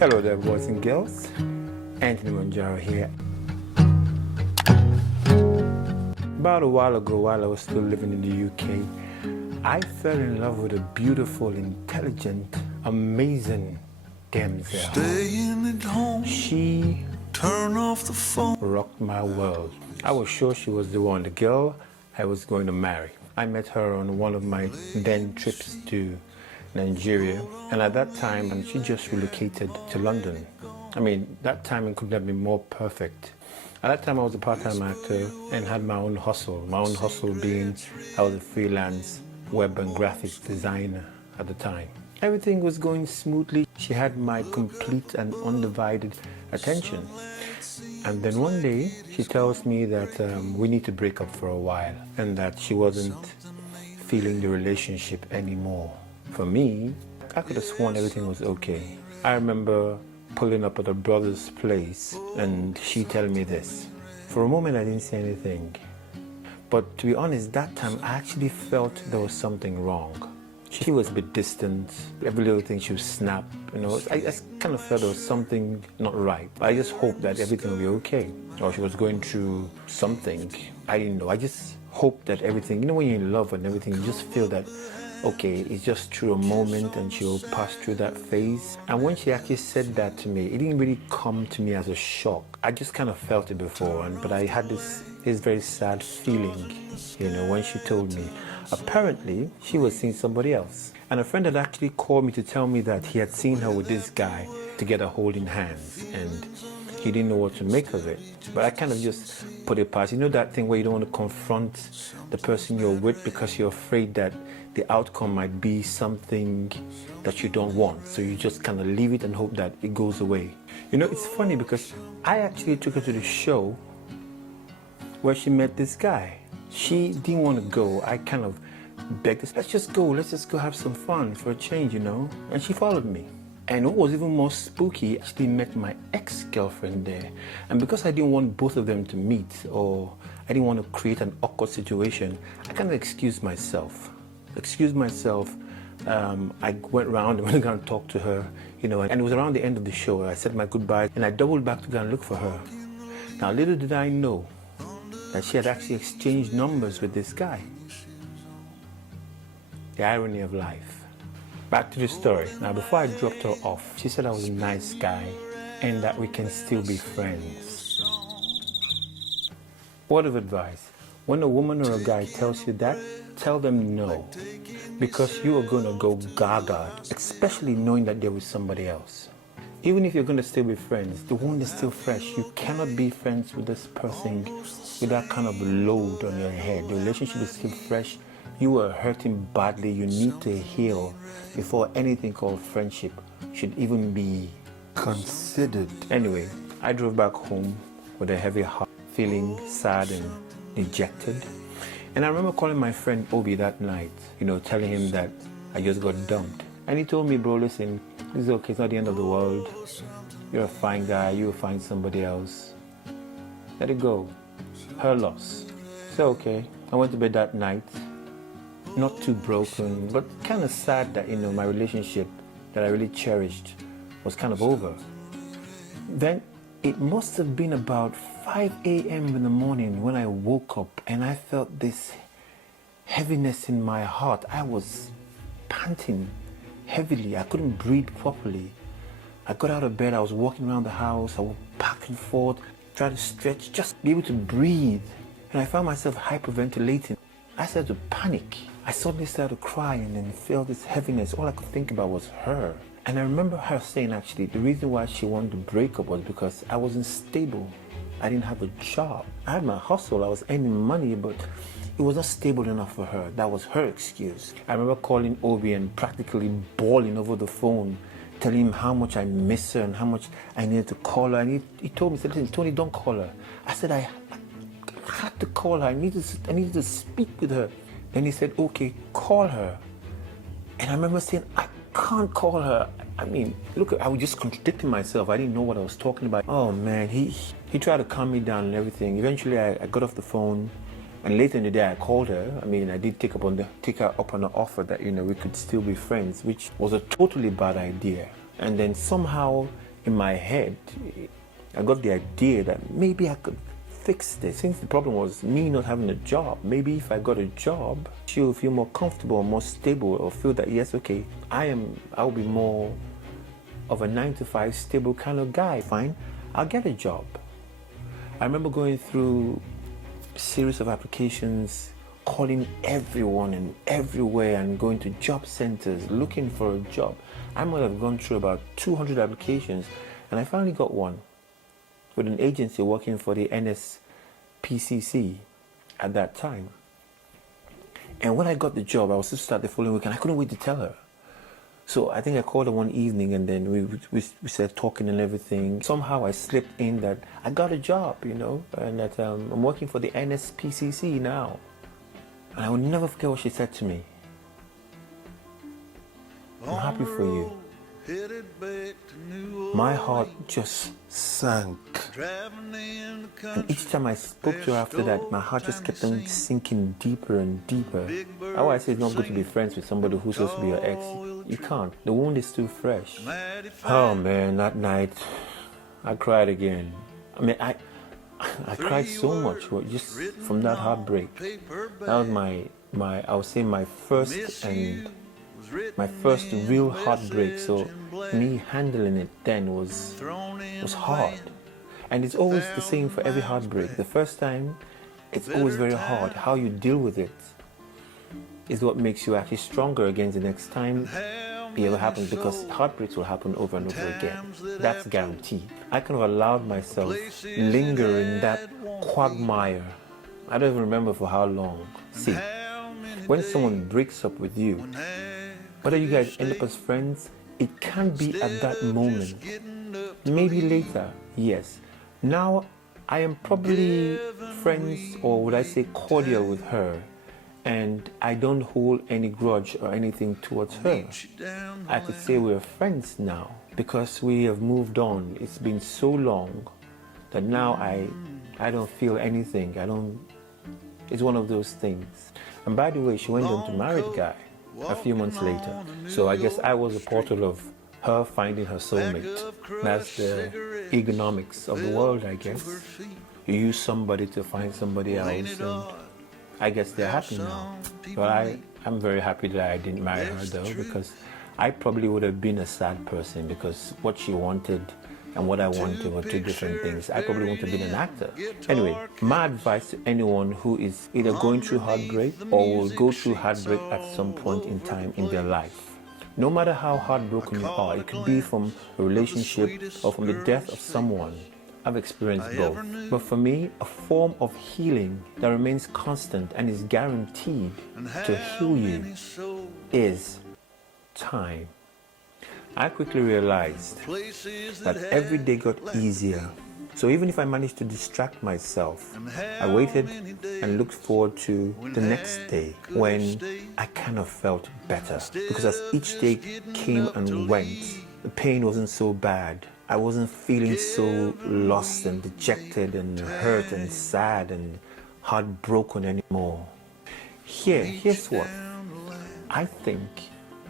Hello there, boys and girls. Anthony Monjaro here. About a while ago, while I was still living in the UK, I fell in love with a beautiful, intelligent, amazing damsel. Staying at home. She Turn off the phone. rocked my world. I was sure she was the one, the girl I was going to marry. I met her on one of my then trips to Nigeria, and at that time she just relocated to London. I mean, that timing couldn't have been more perfect. At that time I was a part-time actor and had my own hustle. My own hustle being I was a freelance web and graphics designer at the time. Everything was going smoothly. She had my complete and undivided attention. And then one day she tells me that we need to break up for a while and that she wasn't feeling the relationship anymore. For me, I could have sworn everything was okay. I remember pulling up at her brother's place and she telling me this. For a moment I didn't say anything. But to be honest, that time I actually felt there was something wrong. She was a bit distant. Every little thing she would snap, you know. I just kind of felt there was something not right. I just hoped that everything would be okay. Or she was going through something. I didn't know. I just hoped that everything, you know, when you're in love and everything, you just feel that, okay, it's just through a moment and she'll pass through that phase. And when she actually said that to me, it didn't really come to me as a shock. I just kind of felt it before, but I had this very sad feeling, you know, when she told me. Apparently, she was seeing somebody else. And a friend had actually called me to tell me that he had seen her with this guy together holding hands, and he didn't know what to make of it. But I kind of just put it past. You know that thing where you don't want to confront the person you're with because you're afraid that the outcome might be something that you don't want. So you just kind of leave it and hope that it goes away. You know, it's funny because I actually took her to the show where she met this guy. She didn't want to go. I kind of begged her, let's just go have some fun for a change, you know. And she followed me. And what was even more spooky, I actually met my ex-girlfriend there. And because I didn't want both of them to meet, or I didn't want to create an awkward situation, I kind of excused myself. I went around and went to go and talk to her, you know, and it was around the end of the show. I said my goodbye and I doubled back to go and look for her. Now, little did I know that she had actually exchanged numbers with this guy. The irony of life. Back to the story. Now, before I dropped her off, she said I was a nice guy and that we can still be friends. Word of advice: when a woman or a guy tells you that, tell them no, because you are going to go gaga, especially knowing that they're with somebody else. Even if you're going to still be friends, the wound is still fresh. You cannot be friends with this person with that kind of load on your head. The relationship is still fresh. You are hurting badly. You need to heal before anything called friendship should even be considered. Anyway, I drove back home with a heavy heart, feeling sad and dejected. And I remember calling my friend Obi that night, you know, telling him that I just got dumped. And he told me, bro, listen, it's okay, it's not the end of the world. You're a fine guy, you'll find somebody else. Let it go. Her loss. So, okay, I went to bed that night, not too broken, but kind of sad that, you know, my relationship that I really cherished was kind of over. Then it must have been about 5 a.m. in the morning when I woke up and I felt this heaviness in my heart. I was panting heavily. I couldn't breathe properly. I got out of bed. I was walking around the house. I walked back and forth, trying to stretch, just be able to breathe. And I found myself hyperventilating. I started to panic. I suddenly started to cry and then felt this heaviness. All I could think about was her. And I remember her saying, actually, the reason why she wanted to break up was because I wasn't stable. I didn't have a job. I had my hustle. I was earning money, but it was not stable enough for her. That was her excuse. I remember calling Obi and practically bawling over the phone, telling him how much I miss her and how much I needed to call her. And he told me, he said, listen, Tony, don't call her. I said, I had to call her. I needed to speak with her. Then he said, okay, call her. And I remember saying, I can't call her. I mean, look, I was just contradicting myself. I didn't know what I was talking about. Oh man, he tried to calm me down and everything. Eventually I got off the phone, and later in the day I called her. I mean, I did take her up on the offer that, you know, we could still be friends, which was a totally bad idea. And then somehow in my head, I got the idea that maybe I could fix this. Since the problem was me not having a job, maybe if I got a job, she'll feel more comfortable, more stable, or feel that yes, okay, I'll be more of a 9-to-5 stable kind of guy. Fine, I'll get a job. I remember going through a series of applications, calling everyone and everywhere, and going to job centers looking for a job. I might have gone through about 200 applications, and I finally got one with an agency working for the NSPCC at that time. And when I got the job, I was supposed to start the following week, and I couldn't wait to tell her. So I think I called her one evening, and then we started talking and everything. Somehow I slipped in that I got a job, you know, and that I'm working for the NSPCC now. And I will never forget what she said to me. I'm happy for you. My heart just sank. And each time I spoke to her after that, my heart just kept on sinking deeper and deeper. That's why I say it's not good to be friends with somebody who's supposed to be your ex. You can't. The wound is too fresh. Oh man, that night, I cried again. I mean, I cried so much just from that heartbreak. That was I would say my first real heartbreak. So me handling it then was hard. And it's always the same for every heartbreak. The first time, it's always very hard. How you deal with it is what makes you actually stronger against the next time it ever happens, because heartbreaks will happen over and over again. That's guaranteed. I kind of allowed myself linger in that quagmire. I don't even remember for how long. See, when someone breaks up with you, whether you guys end up as friends, it can be at that moment. Maybe later, yes. Now, I am probably friends, or would I say cordial with her, and I don't hold any grudge or anything towards her. I could say we're friends now because we have moved on. It's been so long that now I don't feel anything. It's one of those things. And by the way, she went on to marry the guy a few months later. So I guess I was a portal of her finding her soulmate. That's the economics of the world, I guess. You use somebody to find somebody else, and I guess they're happy now. But I'm very happy that I didn't marry her though, because I probably would have been a sad person, because what she wanted and what I wanted were two different things. I probably wouldn't have been an actor. Anyway, my advice to anyone who is either going through heartbreak or will go through heartbreak at some point in time in their life. No matter how heartbroken you are, it could be from a relationship or from the death of someone. I've experienced both. But for me, a form of healing that remains constant and is guaranteed to heal you is time. I quickly realized that every day got easier. So even if I managed to distract myself, I waited and looked forward to the next day when I kind of felt better. Because as each day came and went, the pain wasn't so bad. I wasn't feeling so lost and dejected and hurt and sad and heartbroken anymore. Here's what. I think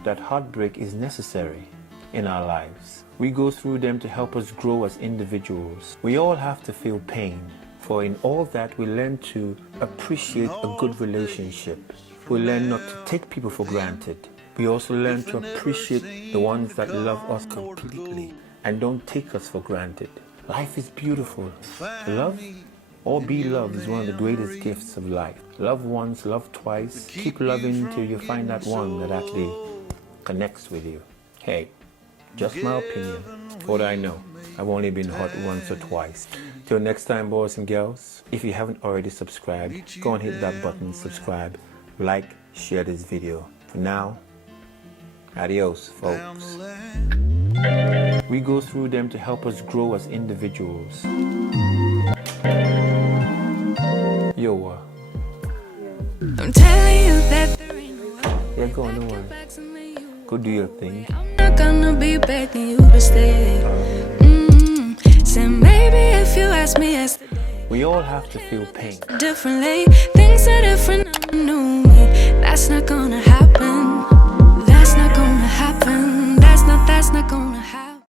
that heartbreak is necessary in our lives. We go through them to help us grow as individuals. We all have to feel pain, for in all that we learn to appreciate a good relationship. We learn not to take people for granted. We also learn to appreciate the ones that love us completely and don't take us for granted. Life is beautiful. Love or be loved is one of the greatest gifts of life. Love once, love twice. Keep loving till you find that one that actually connects with you. Hey, just my opinion. What I know, I've only been hurt once or twice. Till next time, boys and girls, if you haven't already subscribed, go and hit that button, subscribe, like, share this video. For now, adios, folks. We go through them to help us grow as individuals. Yo, I'm telling you that there ain't no way. Yeah, go on, don't worry. Go do your thing. I'm not gonna be begging you to stay. So maybe if you ask me yesterday, We all have to feel pain. differently, things are different. Knew me. That's not gonna happen. That's not gonna happen. That's not gonna happen.